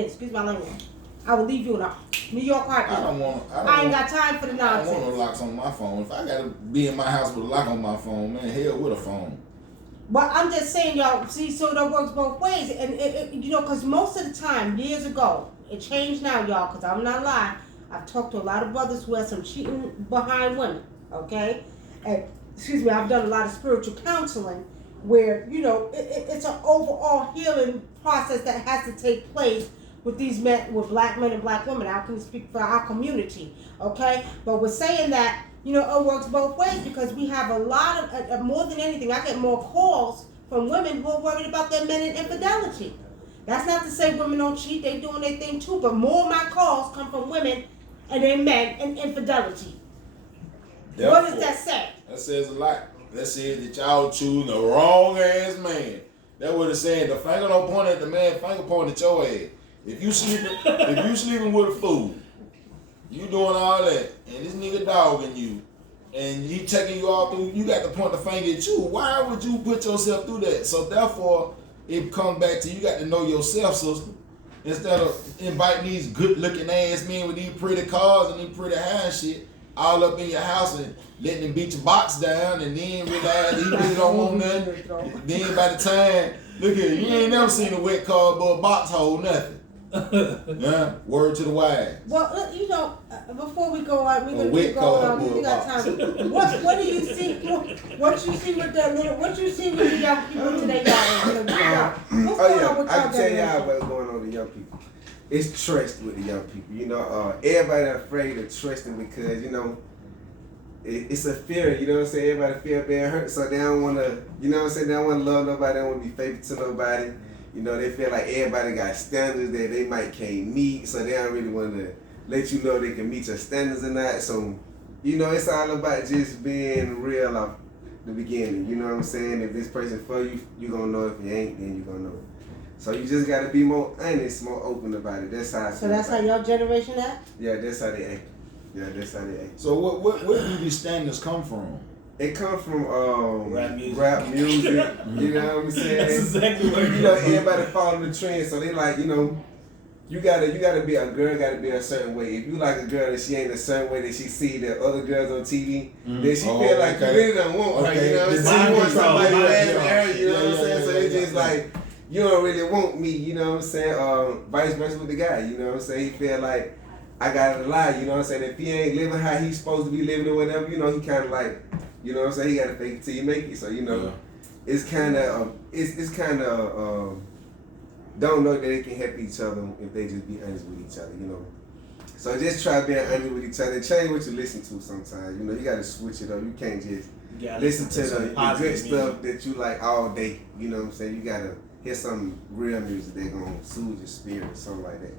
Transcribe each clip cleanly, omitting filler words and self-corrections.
Excuse my language. I will leave you alone. New York heartbeat. I ain't got time for the nonsense. I don't want no locks on my phone. If I gotta be in my house with a lock on my phone, man, hell with a phone. But I'm just saying, y'all, see, so that works both ways. And, because most of the time, years ago, it changed now, y'all, because I'm not lying. I've talked to a lot of brothers who have some cheating behind women, okay? And, excuse me, I've done a lot of spiritual counseling where, it's an overall healing process that has to take place with these men, with black men and black women. I can speak for our community, okay? But we're saying that, it works both ways because we have a lot of, more than anything, I get more calls from women who are worried about their men and infidelity. That's not to say women don't cheat, they doing their thing too, but more of my calls come from women and their men and infidelity. Therefore, what does that say? That says a lot. That says that y'all choosing the wrong ass man. That's what it's saying. The finger don't point at the man, finger point at your ass. If you sleeping with a fool, you doing all that, and this nigga dogging you, and he taking you all through, you got to point the finger at you. Why would you put yourself through that? So therefore, it comes back to you got to know yourself, sister. Instead of inviting these good looking ass men with these pretty cars and these pretty hair and shit all up in your house and letting them beat your box down and then realize he really don't want nothing. Then by the time, look here, you ain't never seen a wet cardboard box hold nothing. Yeah, word to the wise. Well, before we go on, we're gonna keep going on. We got time. What do you see? What you see with the young people today, y'all? I can tell y'all what's going on with the young people. It's trust with the young people. Everybody afraid of trusting because it's a fear. You know what I'm saying? Everybody fear being hurt, so they don't want to. You know what I'm saying? They don't want to love nobody. They don't want to be faithful to nobody. They feel like everybody got standards that they might can't meet, so they don't really want to let you know they can meet your standards or not. So, it's all about just being real off the beginning. You know what I'm saying? If this person for you, you gonna know. If you ain't, then you gonna know. So you just gotta be more honest, more open about it. That's how. So that's how your generation act? Yeah, that's how they act. So where do these standards come from? It comes from rap music. You know what I'm saying? That's exactly what everybody follow the trend, so they like, you gotta be a girl, gotta be a certain way. If you like a girl that she ain't a certain way that she see that other girls on TV, then she feel like you really don't want her. You know what I'm saying? You want somebody last her. You know what I'm saying? So it's just like you don't really want me. You know what I'm saying? Vice versa with the guy. You know what I'm saying? He feel like I gotta lie. You know what I'm saying? If he ain't living how he's supposed to be living or whatever, he kind of like. You know what I'm saying? He got to fake it till you make it. So, it's kind of, don't know that they can help each other if they just be honest with each other, So just try being honest with each other. Change what you listen to sometimes. You got to switch it up. You can't just listen to the good stuff that you like all day. You know what I'm saying? You got to hear some real music that's going to soothe your spirit or something like that.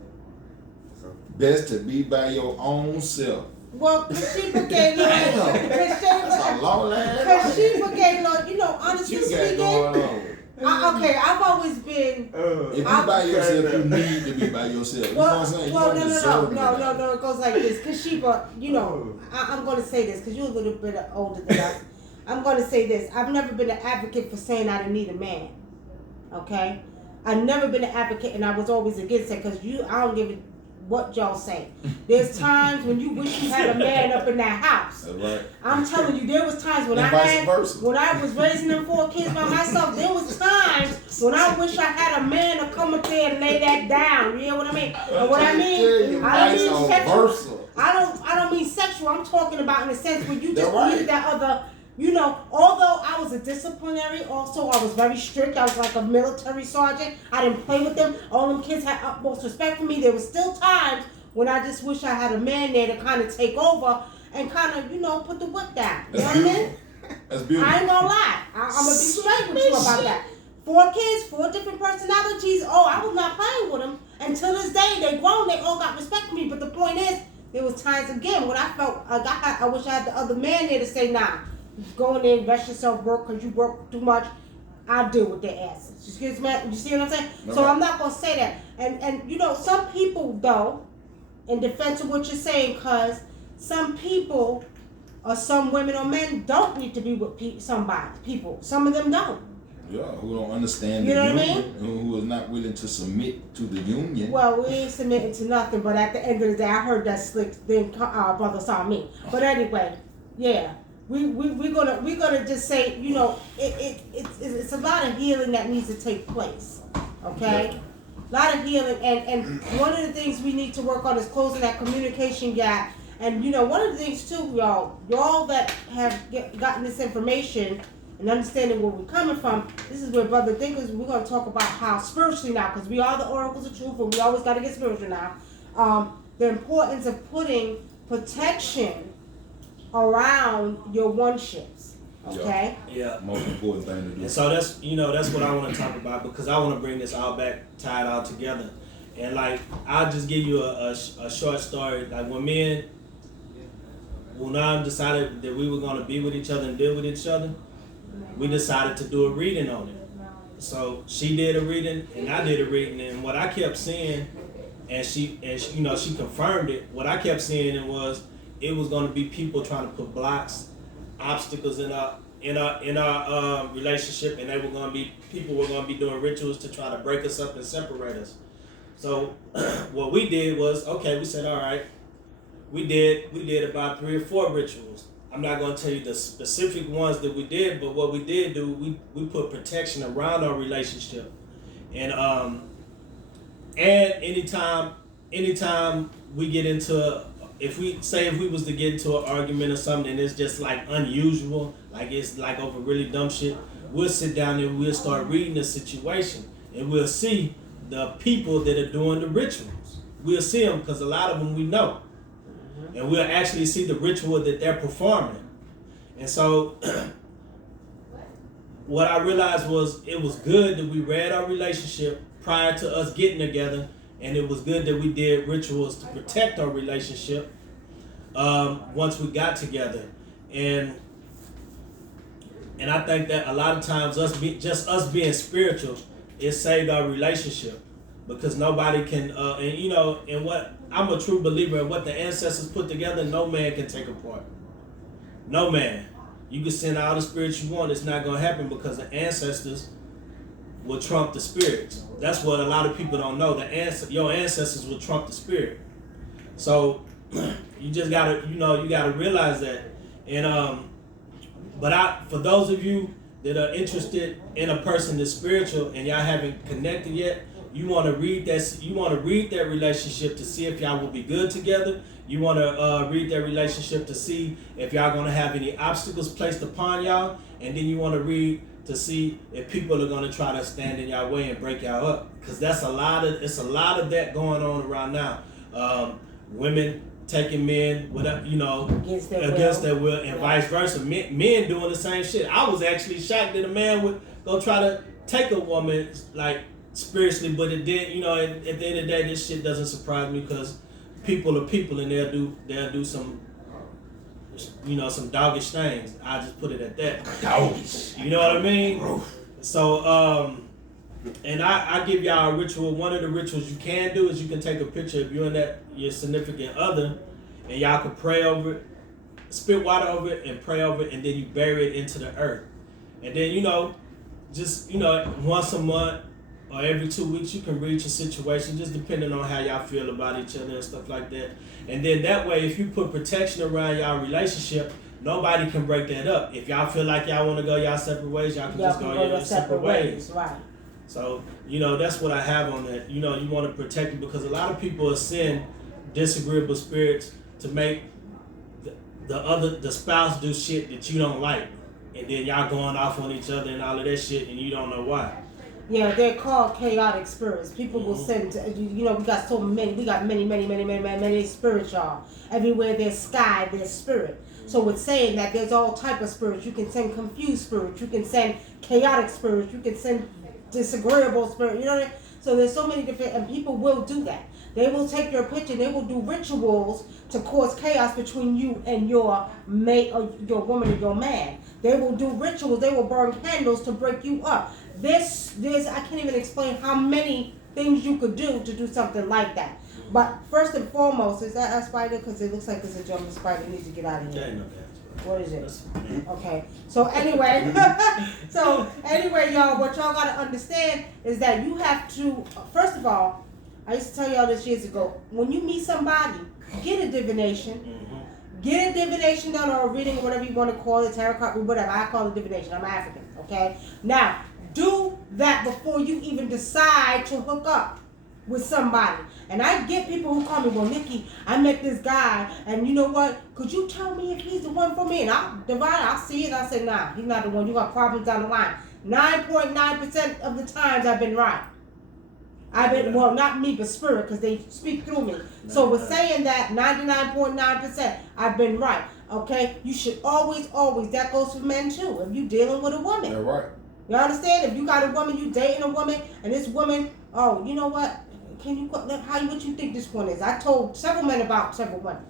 So best to be by your own self. Well, Kashiba gave honestly speaking, I've always been. If you by yourself, you need to be by yourself. You know what I'm saying? No, it goes like this. Kashiba, I'm going to say this because you're a little bit older than us. I'm going to say this. I've never been an advocate for saying I didn't need a man. Okay? I've never been an advocate, and I was always against it because I don't give a what y'all say. There's times when you wish you had a man up in that house. Right. I'm telling you, there was times when when I was raising them 4 kids by myself, there was times when I wish I had a man to come up there and lay that down. You know what I mean? And what I mean, I don't mean sexual. I don't mean sexual. I'm talking about in the sense where you just need that other. Although I was a disciplinary, also I was very strict. I was like a military sergeant. I didn't play with them. All them kids had utmost respect for me. There was still times when I just wish I had a man there to kind of take over and kind of, put the whip down. You know what I mean? That's beautiful. I ain't gonna lie. I'm gonna be straight with you about that. 4 kids, 4 different personalities. Oh, I was not playing with them. Until this day, they grown. They all got respect for me. But the point is, there was times again when I felt I wish I had the other man there to say, nah. Go in there and rest yourself, work because you work too much. I'll deal with their asses. You see what I'm saying? No. So I'm not going to say that. And some people, though, in defense of what you're saying, because some people or some women or men don't need to be with people. Some of them don't. Yeah, who don't understand You the know what I union, and who is not willing to submit to the union. Well, we ain't submitting to nothing, but at the end of the day, I heard that slick thing brother saw me. But anyway, yeah, we're gonna just say, you know, it's a lot of healing that needs to take place. Okay, a lot of healing, and one of the things we need to work on is closing that communication gap. And you know, one of the things too, y'all that have gotten this information and understanding where we're coming from, this is where Brother Dinkers, we're going to talk about how spiritually now, because we are the oracles of truth, and we always got to get spiritual now, the importance of putting protection around your one-ships, okay? Yeah. Most important thing to do. And so that's what I want to talk about, because I want to bring this all back, tie it all together. And like, I'll just give you a short story. Like when I decided that we were going to be with each other and deal with each other, we decided to do a reading on it. So she did a reading and I did a reading, and what I kept seeing, and she confirmed it. What I kept seeing it was going to be people trying to put blocks, obstacles in our relationship, and people were going to be doing rituals to try to break us up and separate us. So what we did was, okay, we said, all right, we did about 3 or 4 rituals. I'm not going to tell you the specific ones that we did, but what we did do, we put protection around our relationship. And anytime we get into, if we was to get into an argument or something and it's just like unusual, like it's like over really dumb shit, we'll sit down and we'll start reading the situation, and we'll see the people that are doing the rituals. We'll see them, because a lot of them we know. And we'll actually see the ritual that they're performing. And so what I realized was it was good that we read our relationship prior to us getting together, and it was good that we did rituals to protect our relationship once we got together. And I think that a lot of times us being spiritual, it saved our relationship, because nobody can and what I'm a true believer in, what the ancestors put together, no man can take apart. No man. You can send all the spirits you want, it's not going to happen, because the ancestors will trump the spirits. That's what a lot of people don't know. Your ancestors will trump the spirit. So you just gotta, you gotta realize that. And for those of you that are interested in a person that's spiritual and y'all haven't connected yet, you want to read that relationship to see if y'all will be good together. You want to read that relationship to see if y'all going to have any obstacles placed upon y'all. And then you want to read to see if people are going to try to stand in y'all way and break y'all up. Because it's a lot of that going on around now. Women taking men against their will, and vice versa. Men doing the same shit. I was actually shocked that a man would go try to take a woman, like, spiritually, but it did, at the end of the day, this shit doesn't surprise me, because people are people, and they'll do some, some doggish things. I just put it at that. Doggish. You know what I mean? So, and I give y'all a ritual. One of the rituals you can do is you can take a picture of you and your significant other, and y'all can pray over it, spit water over it, and pray over it, and then you bury it into the earth. And then, just, once a month, or every 2 weeks, you can read your situation, just depending on how y'all feel about each other and stuff like that. And then that way, if you put protection around y'all relationship, nobody can break that up. If y'all feel like y'all want to go y'all separate ways, y'all can just go your separate ways. Right. So, that's what I have on that. You want to protect it, because a lot of people send disagreeable spirits to make the spouse do shit that you don't like. And then y'all going off on each other and all of that shit, and you don't know why. Yeah, they're called chaotic spirits. People will send, we got so many, we got many spirits, y'all. Everywhere there's sky, there's spirit. So it's saying that there's all type of spirits. You can send confused spirits. You can send chaotic spirits. You can send disagreeable spirits. So there's so many different, and people will do that. They will take your picture. They will do rituals to cause chaos between you and your mate, or your woman or your man. They will do rituals. They will burn candles to break you up. There's I can't even explain how many things you could do to do something like that. But first and foremost, is that a spider? Because it looks like it's a jumping spider. It needs to get out of here. What is it? That's- Okay. So anyway, y'all, what y'all gotta understand is that you have to. First of all, I used to tell y'all this years ago. When you meet somebody, get a divination. Get a divination done or a reading, whatever you want to call it, tarot card, whatever. I call it divination. I'm African. Okay. Now, do that before you even decide to hook up with somebody. And I get people who call me, well, Nikki, I met this guy, and you know what? Could you tell me if he's the one for me? And I'll see it. I'll say, nah, he's not the one. You got problems down the line. 9.9% of the times I've been right. Well, not me, but spirit, because they speak through me. So with saying that, 99.9%, I've been right. Okay? You should always, that goes for men too, if you're dealing with a woman. That's right. You understand? If you got a woman, you dating a woman, and this woman, oh, you know what? What you think this one is? I told several men about several women.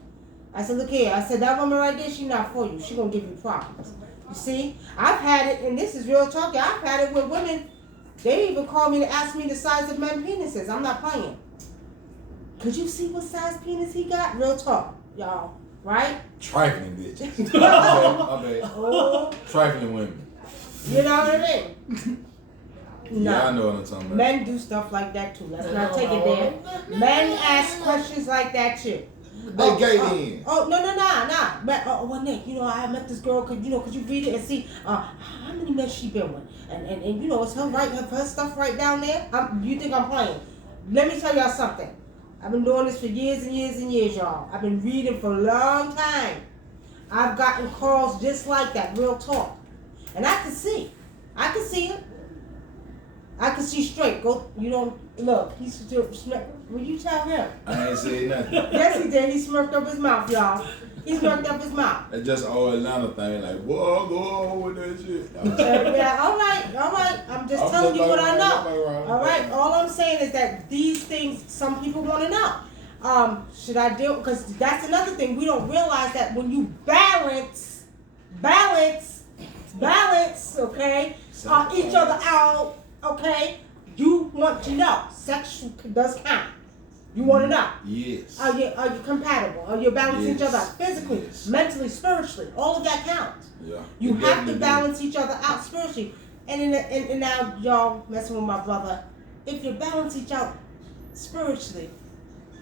I said, look here. I said, that woman right there, she not for you. She gonna give you problems. You see? I've had it, and this is real talk. I've had it with women. They even call me to ask me the size of men's penises. I'm not playing. Could you see what size penis he got? Real talk, y'all. Right? Trifling bitches. My bad. Oh, Trifling women. you know what I mean? No. Yeah, I know what I'm talking about. Men do stuff like that too. Let's not take it there. Men ask questions like that too. They gay then. Oh, no. But, well, Nick, you know, I met this girl. Could you read it and see how many men she been with? And you know, it's her stuff right down there. You think I'm playing? Let me tell y'all something. I've been doing this for years and years and years, y'all. I've been reading for a long time. I've gotten calls just like that, real talk. And I can see. I can see it. I can see straight. Go, you don't look. He's still. Will you tell him? I ain't said nothing. Yes, he did. He smirked up his mouth, y'all. He smirked up his mouth. That's just all Atlanta thing. Like, whoa, go on with that shit. Yeah, all right. I'm just telling you what I know. All right. All I'm saying is that these things, some people want to know. Should I deal? Because that's another thing. We don't realize that when you balance, okay, each other out, okay, you want to know. Sex does count. You want to know. Yes. Are you compatible? Are you balancing each other out physically, Yes. mentally, spiritually? All of that counts. Yeah. You It have to definitely balance each other out spiritually. And now y'all messing with my brother. If you balance each out spiritually,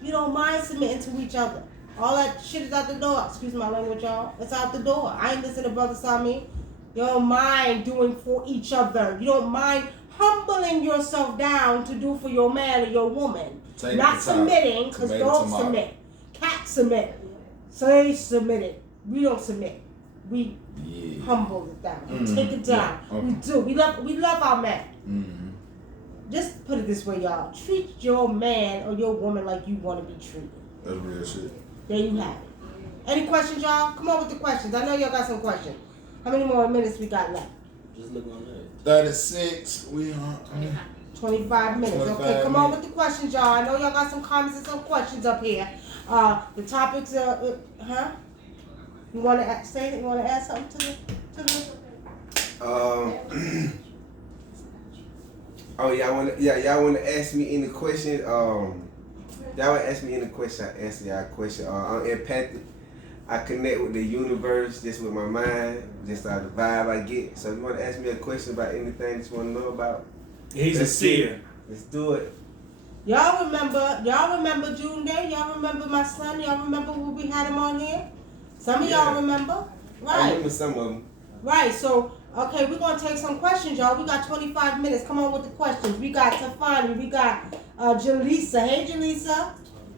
you don't mind submitting to each other. All that shit is out the door. Excuse my language, y'all. It's out the door. I ain't listening to Brother Sami. You don't mind doing for each other. You don't mind humbling yourself down to do for your man or your woman. Take Not the time. submitting, because Tomato, dogs tomato. submit. Cats submit. Slaves submitted. We don't submit. We Yeah. humble it down. We Mhm. take it down. Yeah. Okay. We do. We love our men. Mm-hmm. Just put it this way, y'all. Treat your man or your woman like you want to be treated. That's real shit. There you have it. Any questions, y'all? Come on with the questions. I know y'all got some questions. How many more minutes we got left? Just look on that. 36. We are. 25 minutes. 25 Okay, come on minutes. with the questions, y'all. I know y'all got some comments and some questions up here. The topics are, You want to say it? You want to add something to the? Y'all want to ask me any question? Y'all want to ask me any question? I answer y'all question. I'm empathic. I connect with the universe, just with my mind, just the vibe I get. So if you want to ask me a question about anything that you want to know about, He's a let's seer. let's do it. Y'all remember June Day? Y'all remember my son? Y'all remember when we had him on here? Some of y'all Yeah. remember? I Right. remember some of them. Right, so, okay, we're going to take some questions, y'all. We got 25 minutes. Come on with the questions. We got Tafani. We got Jaleesa. Hey, Jaleesa.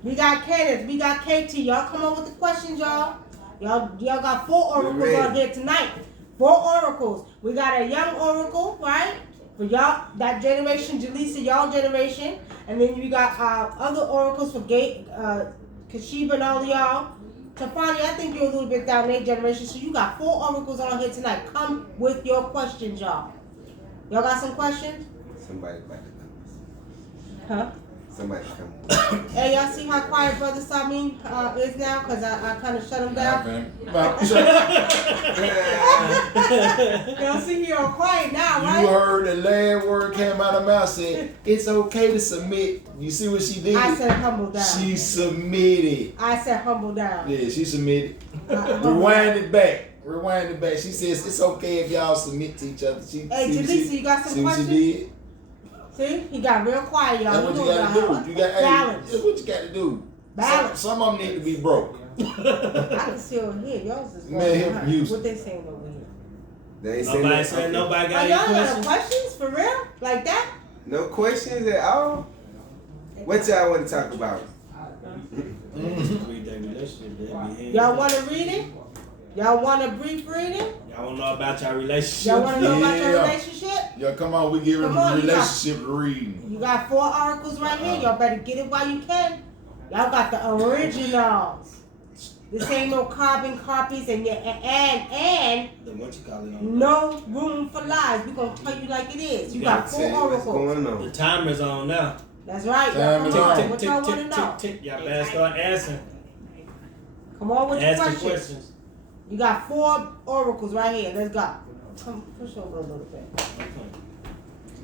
We got Kenneth. We got KT. Y'all come on with the questions, y'all. Y'all got 4 oracles ready. on here tonight. 4 oracles. We got a young oracle, right? For y'all, that generation, Jaleesa, y'all generation. And then we got other oracles for Kashiba and all of y'all. Tafani, I think you're a little bit down their generation, so you got 4 oracles on here tonight. Come with your questions, y'all. Y'all got some questions? Somebody about to come. Huh? Somebody come. Hey, y'all see how quiet Brother Samin is now? Because I kind of shut him down. Y'all see he all quiet now, right? You heard the last word came out of her mouth said, it's okay to submit. You see what she did? I said humble down. She submitted. I said humble down. Yeah, she submitted. Humble Rewind it back. Rewind it back. She says it's okay if y'all submit to each other. Hey, Jaleesa, you got some see what she questions? did? See, he got real quiet, y'all. That's what you gotta do. You got balance. That's what you gotta do. Balance. Some of them need to be broke. I can still hear y'all's is Man, going here on. from Houston. What they saying over here? They ain't Nobody that. said Okay. nobody Oh, got y'all any got no questions. questions for real? Like that? No questions at all. What y'all want to talk about? Read that relationship, they be here. Y'all want to read it? Y'all want a brief reading? Y'all want to know about your relationship? Y'all want to know about your Yeah. relationship? Yo, come on, we give Come him on, a you got- relationship reading. You got 4 articles right here. Y'all better get it while you can. Y'all got the originals. This ain't no carbon copies and The what you call it on? no room for lies. We gonna tell you like it is. You got 4 Tell you what's oracles. going The on. timer's on now. That's right. Time Y'all is come on. on. Tick, What tick, y'all tick, wanna know? tick, tick. Y'all better start asking. Come on with your Ask the questions. questions. You got 4 oracles right here. Let's go. Come push over a little bit. Okay.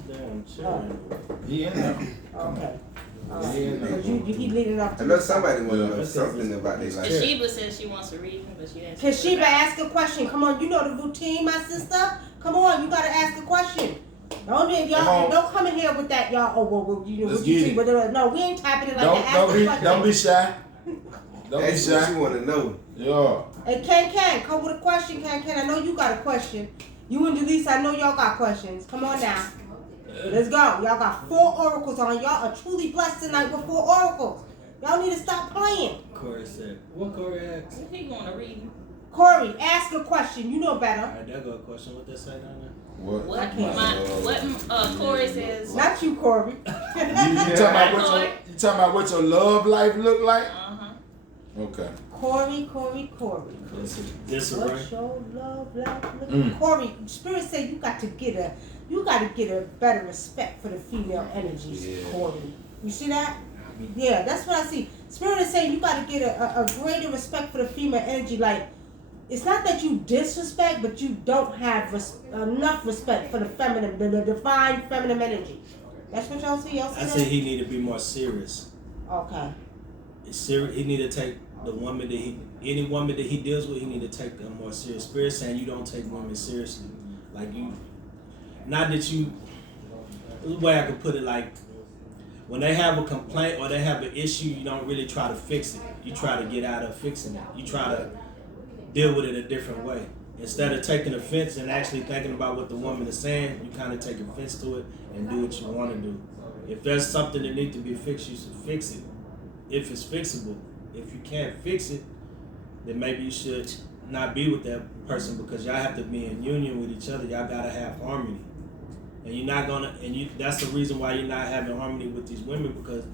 Damn, children. He in there. Okay. Yeah, no. But you keep leading up to I know this. somebody want to Yeah. know something about their life. Yeah. Sheba says she wants to read him, but she didn't. Can Sheba ask a question? Come on, you know the routine, my sister. Come on, you gotta ask a question. Don't Come y'all on. don't come in here with that, y'all. Oh well, you know Let's what you get see, it. but no, we ain't tapping it like that. Ask a question. Don't be shy. Don't be That's what shy. you want to know. Yeah. Hey, Ken, come with a question, Ken. I know you got a question. You and Jaleesa, I know y'all got questions. Come on now. Let's go. Y'all got 4 oracles on. Y'all are truly blessed tonight with 4 oracles. Y'all need to stop playing. Corey said. What Corey asked? He want to read him. Corey, ask a question. You know better. Alright, there go a question. What they say down there? What? What I can't. what Corey says. Not you, Corey. You talking about what your love life look like? Okay. Corey. Disarray. What's your love like? Corey, Spirit said you got to get a better respect for the female energies, Yeah. Corey. You see that? Yeah, that's what I see. Spirit is saying you got to get a greater respect for the female energy. Like, it's not that you disrespect, but you don't have enough respect for the feminine, the divine feminine energy. That's what y'all see. Y'all see I that? say he need to be more serious. Okay. It's serious. He need to take the woman that any woman that he deals with, he need to take them more serious. Spirit saying you don't take women seriously. Like you, not that you, the way I could put it, like when they have a complaint or they have an issue, you don't really try to fix it. You try to get out of fixing it. You try to deal with it a different way. Instead of taking offense and actually thinking about what the woman is saying, you kind of take offense to it and do what you want to do. If there's something that needs to be fixed, you should fix it. If it's fixable. If you can't fix it, then maybe you should not be with that person because y'all have to be in union with each other. Y'all gotta have harmony. And you're not gonna, that's the reason why you're not having harmony with these women because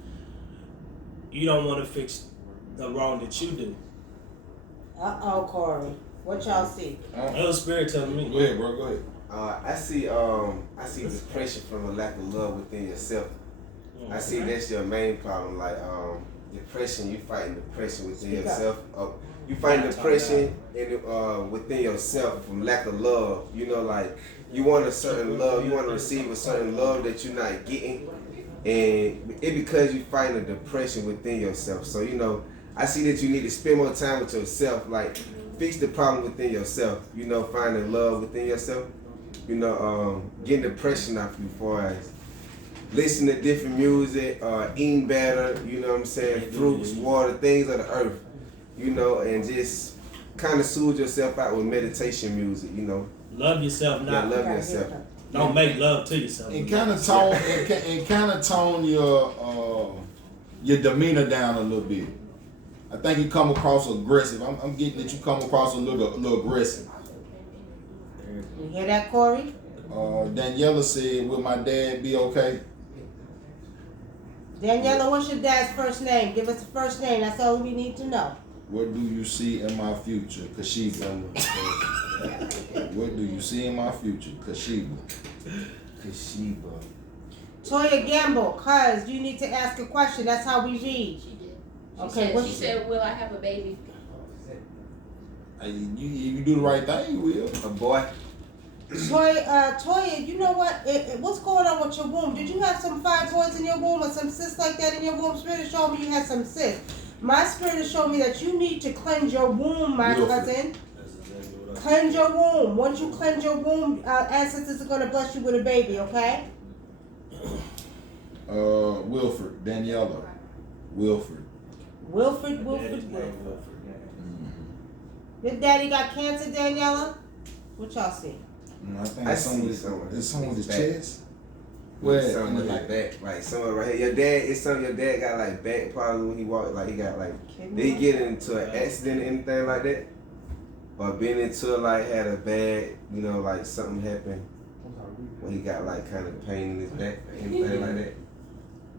you don't want to fix the wrong that you do. Corey. What y'all see? That was Spirit telling me. Go ahead, bro. Go ahead. I see depression from a lack of love within yourself. I see that's your main problem. Like depression, you fighting depression within Speak up. yourself. You fighting depression within yourself from lack of love. You know, like you want a certain love, you want to receive a certain love that you're not getting, and it because you fighting a depression within yourself. So you know, I see that you need to spend more time with yourself. Like fix the problem within yourself. You know, finding love within yourself. You know, getting depression off you, far as listen to different music, eating better, you know what I'm saying, fruits, water, things of the earth, you know, and just kind of soothe yourself out with meditation music, you know. Love yourself, Yeah, not love yourself. don't make love to yourself. And kind of tone your demeanor down a little bit. I think you come across aggressive. I'm getting that you come across a little aggressive. You hear that, Corey? Daniela said, "Will my dad be okay?" Daniela, what's your dad's first name? Give us the first name. That's all we need to know. What do you see in my future, Kashiba? What do you see in my future, Kashiba? Kashiba. Toya Gamble, cuz you need to ask a question. That's how we read. She did. Okay, She what's- said, will I have a baby? You do the right thing, you will. A boy. Toya, you know what? What's going on with your womb? Did you have some fibroids in your womb or some cysts like that in your womb? Spirit showed me you had some cysts. My spirit is showing me that you need to cleanse your womb, my Beautiful. cousin. That's exactly what I Cleanse your womb. Once you cleanse your womb, ancestors are gonna bless you with a baby. Okay. Wilfred, Daniela, Wilfred. Wilfred. Daddy's name Wilfred. Your daddy got cancer, Daniela. What y'all see? I think I it's see on his, somewhere. it's on his Back. chest. Where? Somewhere like back, like somewhere right here. Your dad, it's something your dad got like back problems when he walked. Like he got like, did he get into an accident or anything like that? Or been into like had a bad, you know, like something happened when he got like kind of pain in his back, anything like that?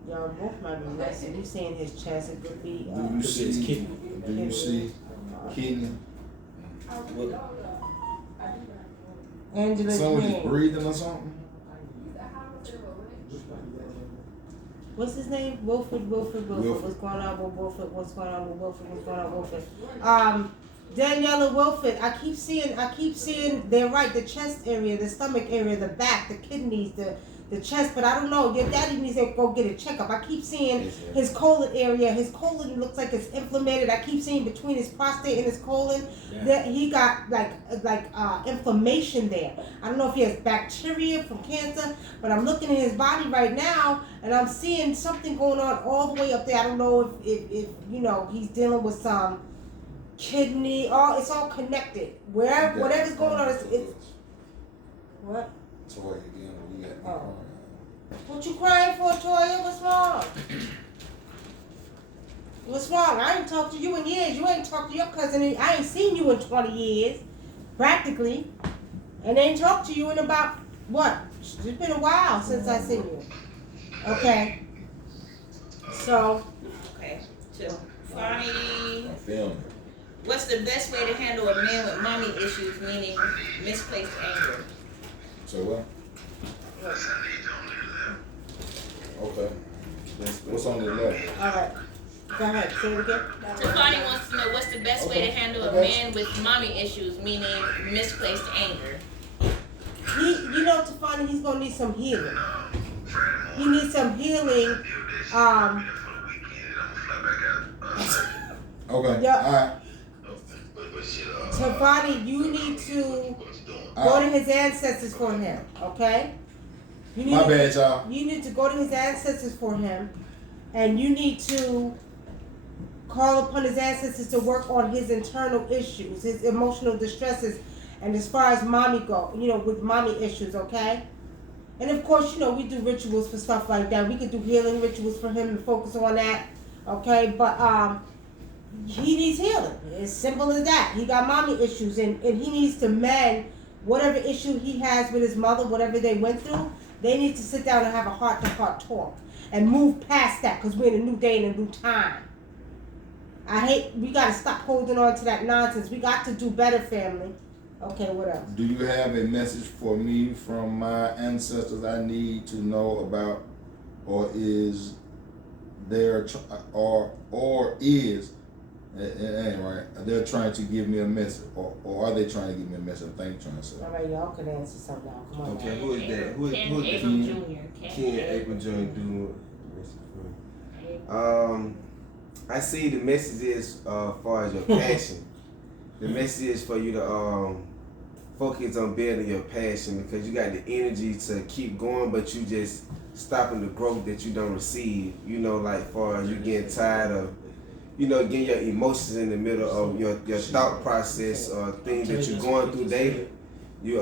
Y'all both might be messy. You seeing his chest? It could be. Do you It's see? kidney. Do you see kidney? Angela Someone just Green. breathing or something? What's his name? Wilfred. Wilfred. What's going on with Wilfred? What's going on with Wilfred? What's going on with Wilfred? Daniela Wilfred. I keep seeing. They're right. The chest area, the stomach area, the back, the kidneys, the chest. But I don't know. Your daddy needs to go get a checkup. I keep seeing his colon area. His colon looks like it's inflamed. I keep seeing between his prostate and his colon that he got like inflammation there. I don't know if he has bacteria from cancer, but I'm looking at his body right now and I'm seeing something going on all the way up there. I don't know if you know he's dealing with some kidney. It's all connected. Whatever's going on, it's what? Toy again. We got Oh. What you crying for, Toya? What's wrong? What's wrong? I ain't talked to you in years. You ain't talked to your cousin. I ain't seen you in 20 years, practically. And ain't talked to you in about, what? It's been a while since I seen you. Okay. So. Okay. So, Fonnie, I'm filming. what's the best way to handle a man with mommy issues, meaning misplaced anger? So what? Okay. What's on the left? All right. Go ahead. Say it again. Tafani wants to know what's the best way to handle a man with mommy issues, meaning misplaced anger. You know, Tafani, he's gonna need some healing. He needs some healing. Okay. Yeah. All right. Tafani, you need to go to his ancestors for him. Okay. You need My bad, y'all. You need to go to his ancestors for him, and you need to call upon his ancestors to work on his internal issues, his emotional distresses, and as far as mommy go, you know, with mommy issues, okay? And of course, you know, we do rituals for stuff like that. We could do healing rituals for him and focus on that, okay? But he needs healing. It's simple as that. He got mommy issues, and he needs to mend whatever issue he has with his mother, whatever they went through. They need to sit down and have a heart-to-heart talk and move past that, because we're in a new day and a new time. We got to stop holding on to that nonsense. We got to do better, family. Okay, what else? Do you have a message for me from my ancestors I need to know about, or is there, or is, it ain't right, they're trying to give me a message, or are they trying to give me a message? I think you're trying to say. All right, y'all can answer something now. Come on. Okay, who is that? Who Ken is April that? Jr. Ken April Jr. do. I see the message is as far as your passion. The message is for you to focus on building your passion, because you got the energy to keep going, but you just stopping the growth that you don't receive. You know, like far as you getting tired of, you know, getting your emotions in the middle of your thought process or things that you're going through daily. You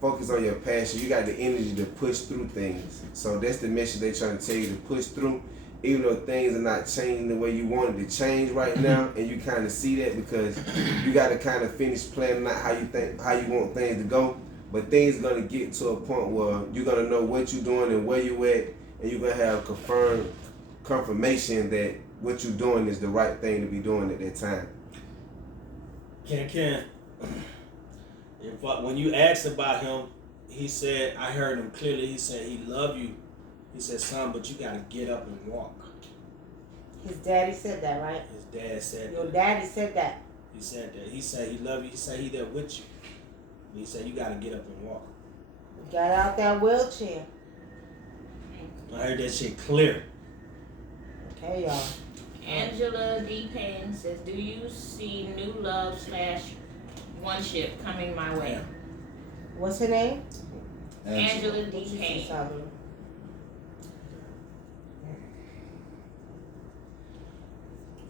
focus on your passion. You got the energy to push through things. So that's the message they trying to tell you, to push through, even though things are not changing the way you wanted to change right now, and you kind of see that because you got to kind of finish planning out how you want things to go. But things are gonna get to a point where you're gonna know what you're doing and where you at, and you're gonna have confirmation that what you're doing is the right thing to be doing at that time. Ken. When you asked about him, he said, I heard him clearly. He said he loved you. He said, son, but you gotta get up and walk. His daddy said that, right? His dad said Your that. daddy said that. He said that. He said he loved you. He said he there with you. And he said you gotta get up and walk. Got out that wheelchair. I heard that shit clear. Okay, y'all. Angela D. Penn says, do you see new love / one ship coming my way. What's her name? Angela What D. you see, Kane. Sabi?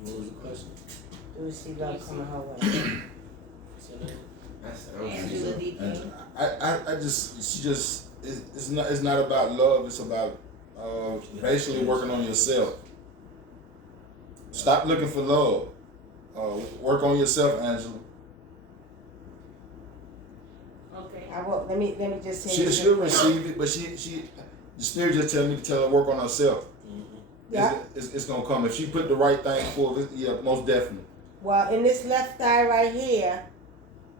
What was the question? Do we see love coming her way? Say that. I don't see Angela so. D. King. It's not about love. It's about basically working on yourself. Stop looking for love. Work on yourself, Angela. Okay. I will. Let me just say. She'll receive it, but the spirit just tell me to tell her to work on herself. Yeah. It's gonna come if she put the right thing forward. Yeah, most definitely. Well, in this left eye right here,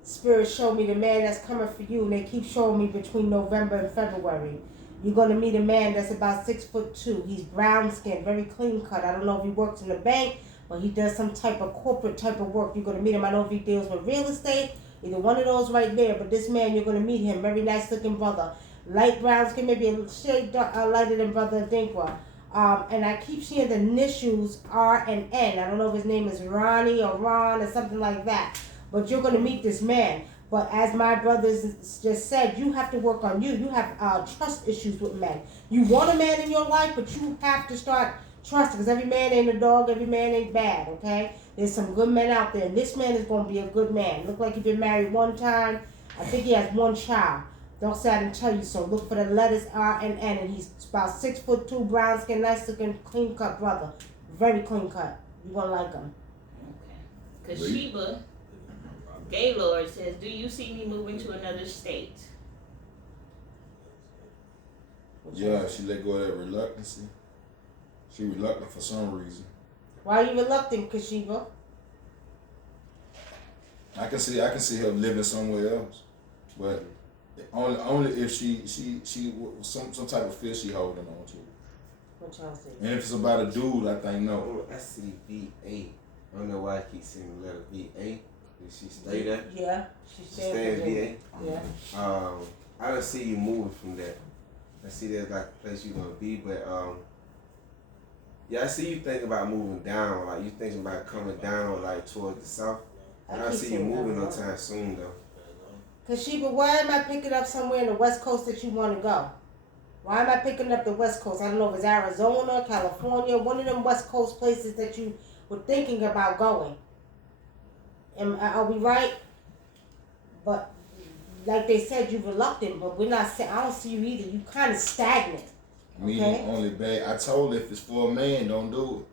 Spirit showed me the man that's coming for you, and they keep showing me between November and February. You're gonna meet a man that's about 6'2". He's brown skinned, very clean cut. I don't know if he works in the bank, but he does some type of corporate type of work. You're gonna meet him. I don't know if he deals with real estate, either one of those right there. But this man, you're gonna meet him. Very nice looking brother, light brown skin, maybe a shade lighter than Brother Dinkwa. And I keep seeing the initials R and N. I don't know if his name is Ronnie or Ron or something like that. But you're going to meet this man. But as my brothers just said, you have to work on you. You have trust issues with men. You want a man in your life, but you have to start trusting. Because every man ain't a dog. Every man ain't bad, okay? There's some good men out there. And this man is going to be a good man. Look like he's been married one time. I think he has one child. Don't say I didn't tell you so. Look for the letters R and N, and he's about 6'2", brown skin, nice looking, clean cut brother. Very clean cut. You're gonna like him. Okay. Kashiba Gaylord says, "Do you see me moving to another state?" Yeah, she let go of that reluctancy. She reluctant for some reason. Why are you reluctant, Kashiba? I can see her living somewhere else, but only if she some type of fear she holding on to. What y'all say? And if it's about a dude, I think no. Oh, I see VA. I don't know why I keep seeing the letter VA. Did she stay there? Yeah, she She stayed stay in in VA. Yeah. I don't see you moving from there. I see there's like a place you're gonna be, but yeah, I see you thinking about moving down. Like you thinking about coming down like towards the south. I don't keep see you saying moving no that. time soon though. Kashiba, why am I picking up somewhere in the West Coast that you want to go? Why am I picking up the West Coast? I don't know if it's Arizona, California, one of them West Coast places that you were thinking about going. Are we right? But like they said, you're reluctant, but we're not saying, I don't see you either. You kind of stagnant. Me Okay. only bad. I told her if it's for a man, don't do it.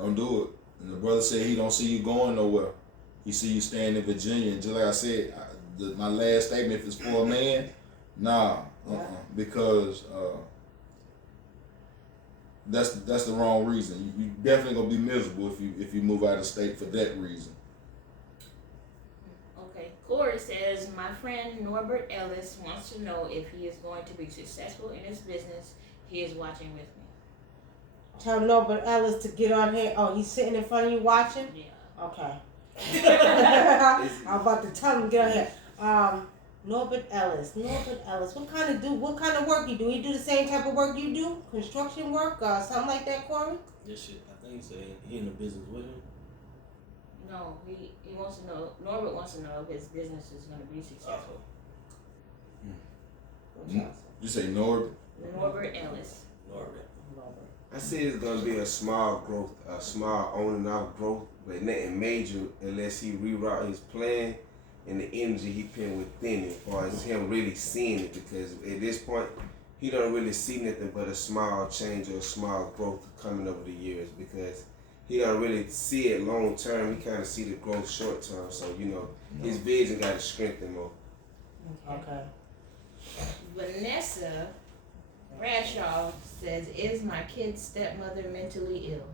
Don't do it. And the brother said he don't see you going nowhere. He see you staying in Virginia. And just like I said, my last statement, if it's for a man, nah. Because that's the wrong reason. You definitely gonna be miserable if you move out of state for that reason. Okay. Corey says, "My friend Norbert Ellis wants to know if he is going to be successful in his business. He is watching with me." Tell Norbert Ellis to get on here. Oh, he's sitting in front of you watching? Yeah. Okay. I'm about to tell him to get on here. Norbert Ellis. What kind of work you do? He do the same type of work you do? Construction work or something like that, Corey? This shit, I think he said he in the business with him. No, he wants to know. Norbert wants to know if his business is going to be successful. You say Norbert? Norbert Ellis. Norbert. I see it's gonna be a small growth, a small on and off growth, but nothing major unless he reroute his plan and the energy he put within it, as far as him really seeing it. Because at this point, he don't really see nothing but a small change or a small growth coming over the years. Because he don't really see it long term. He kind of see the growth short term. So his vision got to strengthen more. Okay. Vanessa Bradshaw says, "Is my kid's stepmother mentally ill?"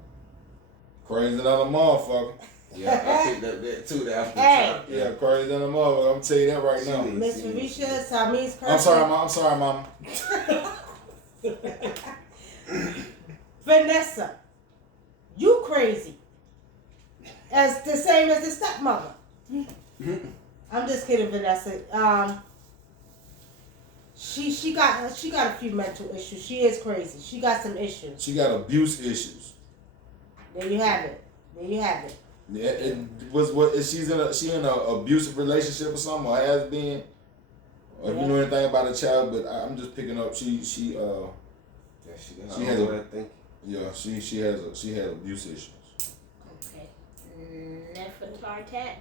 Crazy than a motherfucker. Yeah, I picked up that too. That after Hey. top. Yeah, crazy than a motherfucker. I'm gonna tell you that right now. Miss Farisha, Sami's person. I'm sorry, mom. Vanessa, you crazy. As the same as the stepmother. I'm just kidding, Vanessa. She got a few mental issues. She is crazy. She got some issues. She got abuse issues. There you have it. Yeah, it was what is she in a abusive relationship or something, or has been, or if you know anything about a child. But I'm just picking up. She Yeah, She has a- I think. yeah she had abuse issues. Okay. Nefertartat.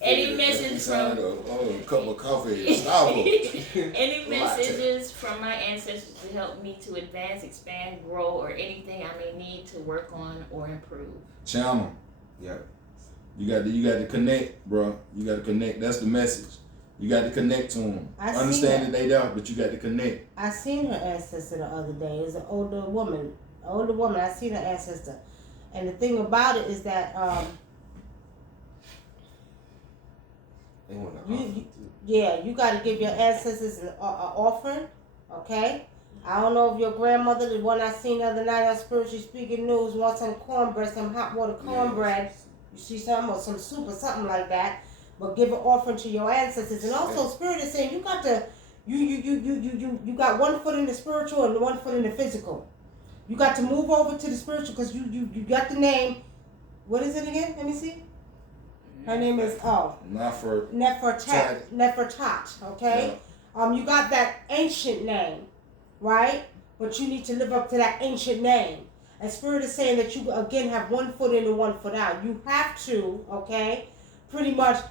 Any message Signed from a cup of coffee at Starbucks. any messages from my ancestors to help me to advance, expand, grow, or anything I may need to work on or improve? Channel. Yeah. You got to connect, bro. You got to connect. That's the message. You got to connect to them. I see Understand that. that they there, but you got to connect. I seen her ancestor the other day. It's an older woman. I seen her ancestor. And the thing about it is that They want to You- offer you- too. yeah, you got to give your ancestors an offering, okay? I don't know if your grandmother, the one I seen the other night on Spiritually Speaking News, wants some cornbread, some hot water cornbread. You see something or some soup or something like that. But give an offering to your ancestors. And also, Spirit is saying you got to, you got one foot in the spiritual and one foot in the physical. You got to move over to the spiritual because you got the name. What is it again? Let me see. Her name is Not for Nefertat, okay? You got that ancient name, right? But you need to live up to that ancient name. And Spirit is saying that you again have one foot in and one foot out. You have to, okay, pretty much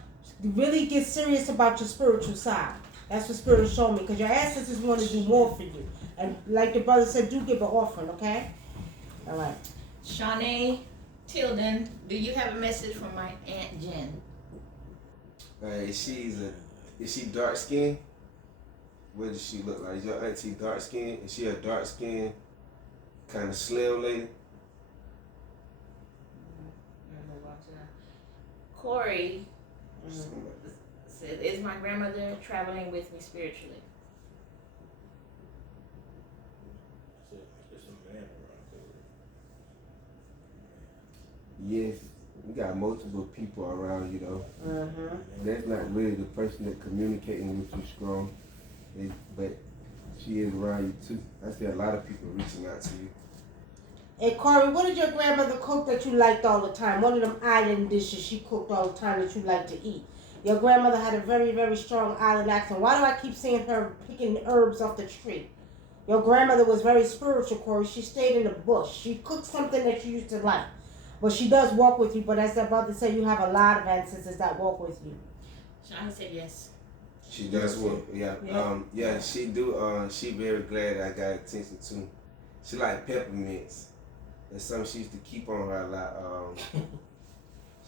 really get serious about your spiritual side. That's what Spirit is showing me, because your ancestors want to do more for you. And like the brother said, do give an offering, okay? All right. Shawnee Tilden, do you have a message from my Aunt Jen? Is she dark skinned? What does she look like? Is your auntie dark skinned? Is she a dark skinned, kind of slim lady? Corey Somebody. says, is my grandmother traveling with me spiritually? There's a man around Yes, we got multiple people around you though. Mm-hmm. That's not really the person that communicating with you strong, but she is around you too. I see a lot of people reaching out to you. Hey, Corey, what did your grandmother cook that you liked all the time? One of them island dishes she cooked all the time that you like to eat. Your grandmother had a very, very strong island accent. Why do I keep seeing her picking herbs off the tree? Your grandmother was very spiritual, Corey. She stayed in the bush. She cooked something that you used to like. But she does walk with you. But as the brother said, you have a lot of ancestors that walk with you. Shawnee said yes. She does what? Yeah. Yeah. She do. She very glad I got attention to. She like peppermints. That's something she used to keep on her a lot.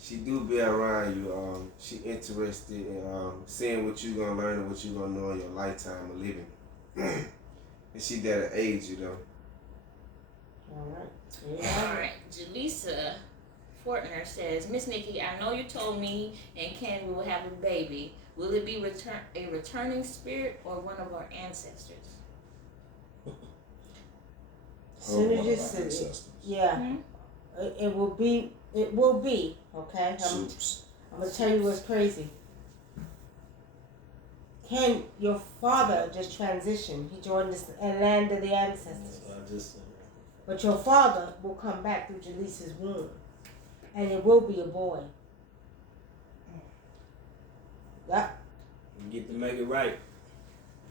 She do be around you. She interested in seeing what you gonna learn and what you gonna know in your lifetime of living. And she that age, you know. All right. All right. Jaleesa Fortner says, Miss Nikki, I know you told me and Ken we will have a baby. Will it be a returning spirit or one of our ancestors? Soon as One you of my said it. ancestors. Yeah. Hmm? It will be. It will be. Okay. Soups. I'm gonna tell you what's crazy. Ken, your father just transitioned. He joined this land of the ancestors. So I just But your father will come back through Jaleesa's womb. And it will be a boy. Yep, we get to make it right.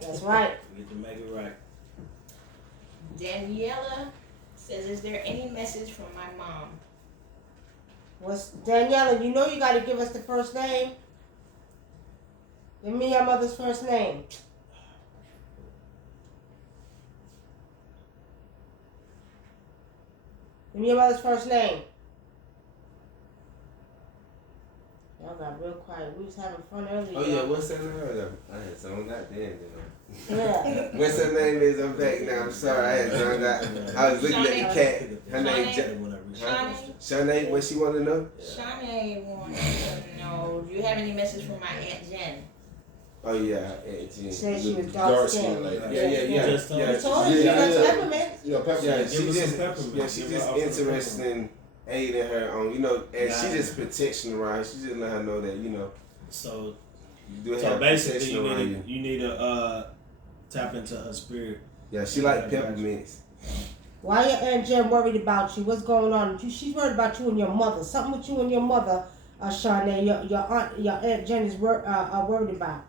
that's right. We get to make it right. Daniela says, is there any message from my mom? What's Daniela, you know you gotta give us the first name. Give me your mother's first name. Give me your mother's first name. Y'all got real quiet. We was having fun earlier. Oh yeah, what's her name? I had zoned out then, you know. Yeah. What's her name is? I'm back now. I'm sorry, I had zoned out. I was looking at the cat. Her name Shawnee? Shanae, what she want to know? Shawnee wants to know, do you have any message from my Aunt Jen? Oh yeah, Aunt Jen. Said she was Dark dark skin skinned. lady. Yeah. Just told you. Told you, Yeah. that's peppermint. Yeah, pepper. Yeah, Give she her some just peppermint. yeah, she Give just her some interested in aiding her on, you know, and she Got just protection around. She just let her know that, you know, So you do so have basically protection around you. you need to tap into her spirit. Yeah, she like I got you. peppermints. Why your Aunt Jen worried about you? What's going on? She's worried about you and your mother. Something with you and your mother, Shawnee. Your Aunt Jen is worried about.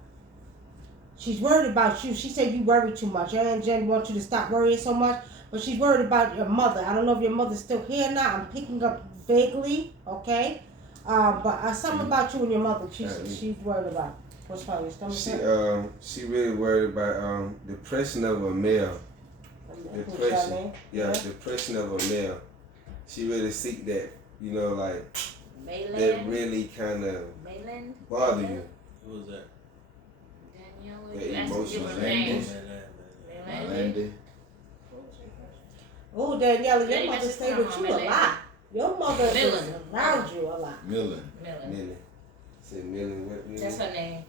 She's worried about you. She said you worry too much. Your Aunt Jen wants you to stop worrying so much, but she's worried about your mother. I don't know if your mother's still here or not. I'm picking up vaguely, okay? But something about you and your mother. She's worried about. What's wrong? Your stomach? She really worried about depression of a male. Depression. Yeah, depression of a male. She really seek that, you know, like Mayland. that really kind of Mayland. bother you. Who was that? Danielle. The You asked to give emotional her name. Landy. Mayland. Landy. Oh, Daniela, your Lady mother message stayed from with you a Mama lot. Your mother is Millen. around you a lot. Millen. Millen. Millie. Said Millie, what Millie? That's her name.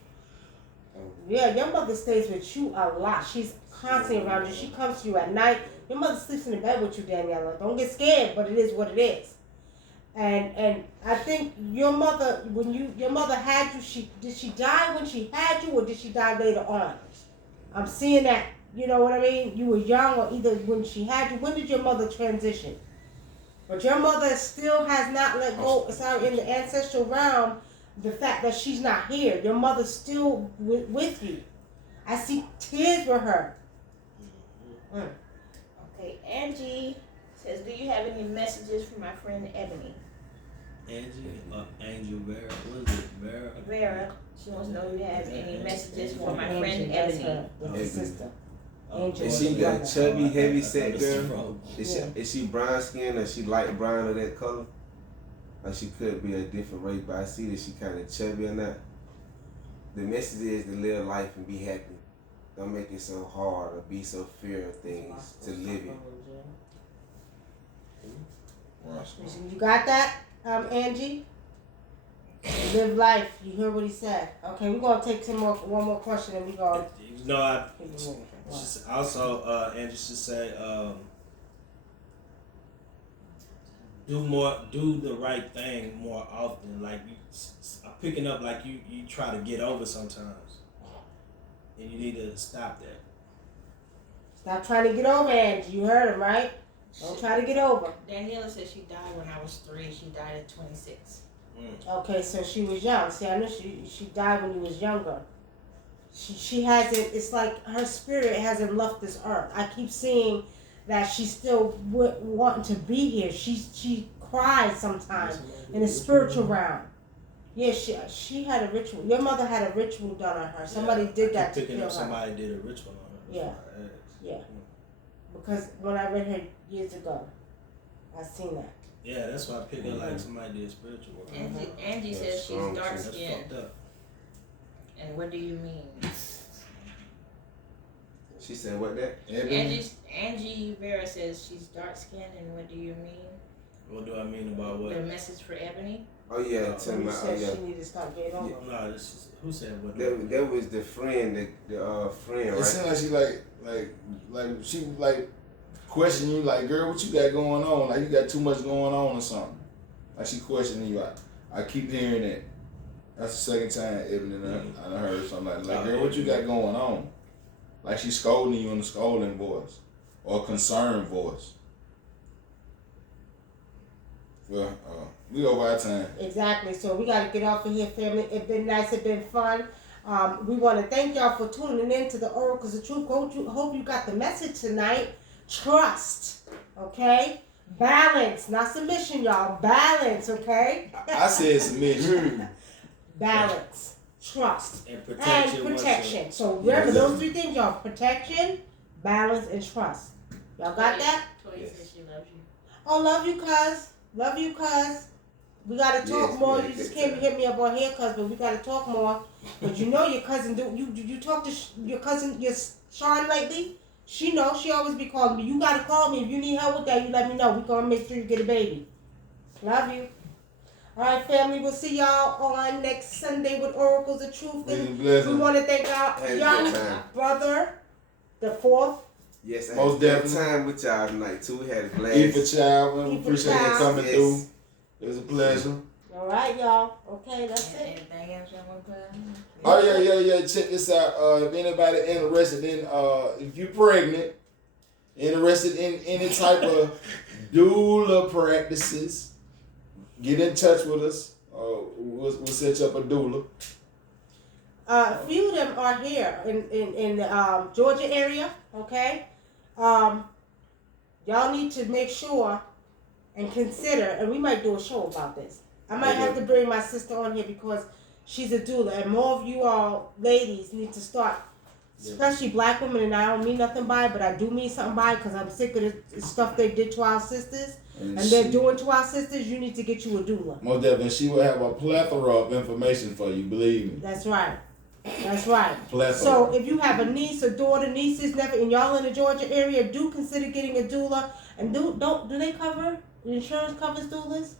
Yeah, your mother stays with you a lot. She's constantly around you. She comes to you at night. Your mother sleeps in the bed with you, Daniela. Don't get scared, but it is what it is. And I think your mother, when your mother had you, did she die when she had you, or did she die later on? I'm seeing that. You know what I mean? You were young, or either when she had you. When did your mother transition? But your mother still has not let go. Sorry, in the ancestral realm, the fact that she's not here. Your mother's still with you. I see tears with her. Okay, Angie says, do you have any messages for my friend Ebony? Angie, Angel Vera. What is it? Vera? Vera, she wants to know if you have any messages for my Angie, friend that's Ebony. her, that's her Ebony. sister. Oh, Angel. Is she got chubby, heavy set girl? girl? Is she brown skin or she light brown or that color? Or she could be a different race, but I see that she kind of chubby or not. The message is to live life and be happy. Don't make it so hard or be so fear of things to live it. You got that, Angie? Live life. You heard what he said. Okay, we're gonna take one more question, and we go. No, also Angie should say, do the right thing more often. Like I'm picking up, like you try to get over sometimes, and you need to stop that. Stop trying to get over, Angie. You heard him, right? Don't try to get over. Daniela said she died when I was 3. She died at 26. Okay, so she was young. See, I know she died when you was younger. She hasn't. It's like her spirit hasn't left this earth. I keep seeing that she's still wanting to be here. She cries sometimes in the spiritual realm. Yeah, she had a ritual. Your mother had a ritual done on her. Somebody did that to Picking kill up her. somebody did a ritual on her. Yeah. Yeah. Because when I read her years ago, I seen that. Yeah, that's why I pick up like somebody did spiritual work. Angie says That's she's strong, dark too. That's skinned. fucked up. And what do you mean? She said what that? Angie Vera says she's dark skinned, and what do you mean? What do I mean about what? The message for Ebony? Oh yeah, Oh, tell You me. Oh said yeah. she needed to start getting over. No, this is, who said what? That was the friend, the friend, It right? seems like she like she like questioning you, like, girl, what you got going on? Like you got too much going on or something. Like she questioning you. I keep hearing that. That's the second time Ebony I done heard something like, girl, what you got going on? Like she's scolding you in a scolding voice or a concerned voice. Well, we over our time. Exactly. So we got to get off of here, family. It's been nice. It's been fun. We want to thank y'all for tuning in to the Oracles of Truth. Hope you got the message tonight. Trust, okay? Balance, not submission, y'all. Balance, okay? I said submission. Balance, trust, And and protection. So remember those 3 things, y'all. Protection, balance, and trust. Y'all got that? Toya Yes. says she loves you. Oh, love you, cuz. Love you, cuz. We gotta talk Yes, more. yeah, You just good can't time. hit me up on here, cuz, but we gotta talk more. But you know your cousin. You talk to your cousin, your Sean lately? She knows. She always be calling me. You gotta call me if you need help with that. You let me know. We gonna make sure you get a baby. Love you. All right, family. We'll see y'all on next Sunday with Oracles of Truth. Peace and And we blessings. want to thank our Had a good young time. brother, the 4th. Yes, I Most had a good definitely. time with y'all tonight too. We had a blast. Eva Child, we Eva appreciate you Child. coming Yes. through. It was a pleasure. All right, y'all. Okay, that's And it. anything else y'all want to put on? Oh yeah. Check this out. If anybody interested in, if you pregnant interested in any type of doula practices, get in touch with us. We'll set you up a doula. A few of them are here in the Georgia area. Okay, y'all need to make sure and consider, and we might do a show about this. I might have to bring my sister on here because she's a doula, and more of you all ladies need to start, especially black women, and I don't mean nothing by it, but I do mean something by it because I'm sick of the stuff they did to our sisters, and they're doing to our sisters. You need to get you a doula. Most definitely, she will have a plethora of information for you, believe me. That's right. That's right. Plethora. So if you have a niece, a daughter, nieces, nephew, and y'all in the Georgia area, do consider getting a doula. And do they cover? The insurance covers doulas?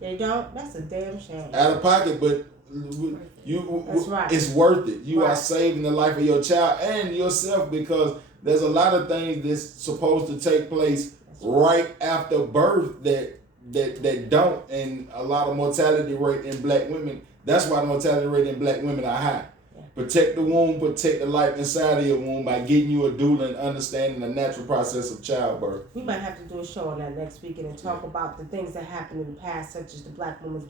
They don't? That's a damn shame. Out of pocket, but That's right. it's worth it. You are Right. saving the life of your child and yourself, because there's a lot of things that's supposed to take place right after birth that don't, and a lot of mortality rate in black women. That's why the mortality rate in black women are high. Yeah. Protect the womb, protect the life inside of your womb by getting you a doula and understanding the natural process of childbirth. We might have to do a show on that next weekend and talk about the things that happened in the past, such as the black woman's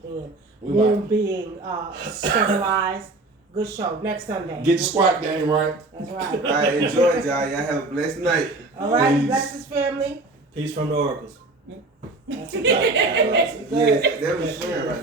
womb being sterilized. Good show. Next Sunday. Get your squat game right. That's right. All right, enjoy it, y'all. Y'all have a blessed night. All right. Peace. Bless his family. Peace from the oracles. That's it. Yes, that was fun right there.